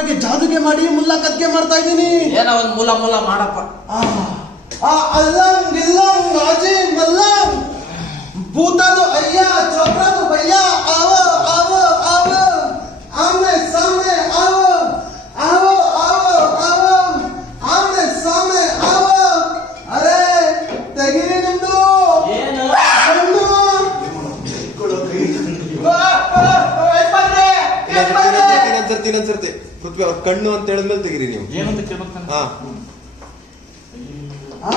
ಡಾಕ್ಟರ್ಗೆ ಜಾದುಗೆ ಮಾಡಿ ಮುಲ್ಲ ಕದ್ಗೆ ಮಾಡ್ತಾ ಇದ್ದೀನಿ. ಏನೋ ಒಂದು ಮೂಲ ಮೂಲ ಮಾಡಪ್ಪ. ಅಲ್ಲಂಗ್ ಇಲ್ಲಂಗ್ ಅಜಿ ಮಲ್ಲಂಗ್ ಭೂತದು ಅಯ್ಯ ಚೋಪ್ರದು ಭಯ್ಯ ಆವ ಆವ ಆವ ಆಮೆ ಸಾಮೆ ಆವ ಆವ ಆವ ಆವ ಆಮೆ ಸಾಮೆ ಆವ. ಅರೆ ತೆಗೀರಿ ನಿಮ್ದು ಏನು ಕಣ್ಣು. ಇನ್ನೊಂದ್ಸರ್ತಿ ಪೃಥ್ವಿ ಅವ್ರ ಕಣ್ಣು ಅಂತ ಹೇಳಿದ್ಮೇಲೆ ತೆಗಿರಿ ನೀವು. ಏನಂತ ಕೇಳ್ಬೇಕಂತ. ಹಾ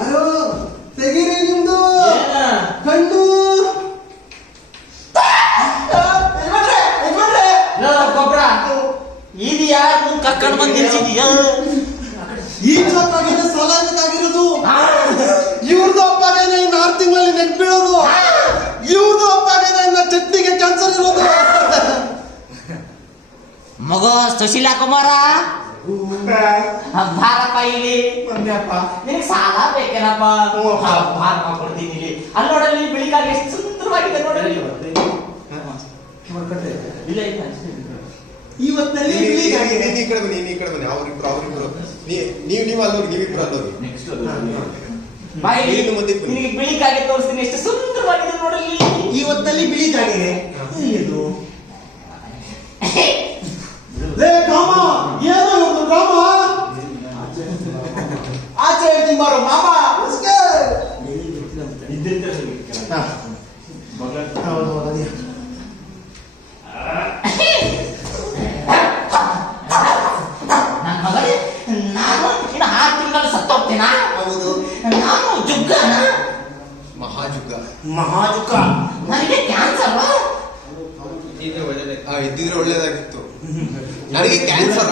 ಅಯ್ಯೋ ತೆಗೀರಿ ನಿಮ್ದು ಕಣ್ಣು. ಗೊಬ್ಬರ ಇದು ಯಾರು ಕರ್ಕೊಂಡು ಬಂದು ನಿಲ್ಸಿದೀಯ? ಈ ಚೋಪಾಗೇನೆ ಸಾಲ ಆಗಿರೋದು. ಇವ್ರದ್ದು ಅಪ್ಪಾಗೇನೆ ಇನ್ನು 6 ತಿಂಗಳಲ್ಲಿ ನೆಟ್ ಬೀಳೋದು. ಇವ್ರದ್ದು ಅಪ್ಪಾಗೇನೆ ಇನ್ನ ಚಟ್ನಿಗೆ ಕ್ಯಾನ್ಸರ್ ಇರೋದು. ಮಗ ಸುಶೀಲಾ ಕುಮಾರ ಬಾರಪ್ಪ ಇಲ್ಲಿ. ನಿನಗೆ ಸಾಲ ಬೇಕೇನಪ್ಪ? ಬಾರಪ್ಪ ಕೊಡ್ತೀನಿ ಇಲ್ಲಿ. ಅಲ್ಲಿ ನೋಡಲ್ಲಿ ಬಿಳಿಕಾಗಿ ಎಷ್ಟು ಸುಂದರವಾಗಿದೆ ನೋಡಲ್ಲಿ. ಇಲ್ಲ ಇಲ್ಲ ಇವತ್ತಲ್ಲಿ ಈ ಕಡೆ ಬನ್ನಿ ಅವ್ರಿಬ್ರು ನೀವು ಅಲ್ಲೋಗಿ ನೀವಿಬ್ರು ಅಲ್ಲೋಗಿ. ನಿನಗೆ ಬಿಳಿಕಾಗಿ ತೋರಿಸ್ತೀನಿ ಎಷ್ಟು ಸುಂದರವಾಗಿದೆ ನೋಡಲ್ಲಿ. ಇವತ್ತಲ್ಲಿ ಬಿಳಿಕಾಗಿದೆ. ಇದು ಲೇ ಕಾಮ ಏನೋ ಇವ್ರದ್ದು ಡ್ರಾಮ. ಆಚೆ ಹೇಳ್ತೀನಿ ಬಾರೋ ಮಾಮ. ನನ್ನ ಮಗಳೇ, ನಾನು ಇನ್ನು 6 ತಿಂಗಳಲ್ಲಿ ಸತ್ತೋಗ್ತೀನ? ಹೌದು. ನಾನು ಜುಗ್ಗನ ಮಹಾಜುಕ ನನಗೆ ಕ್ಯಾನ್ಸರ್. ಇದ್ದಿದ್ರೆ ಒಳ್ಳೇದಾಗಿತ್ತು. ನನಗೆ ಕ್ಯಾನ್ಸರ್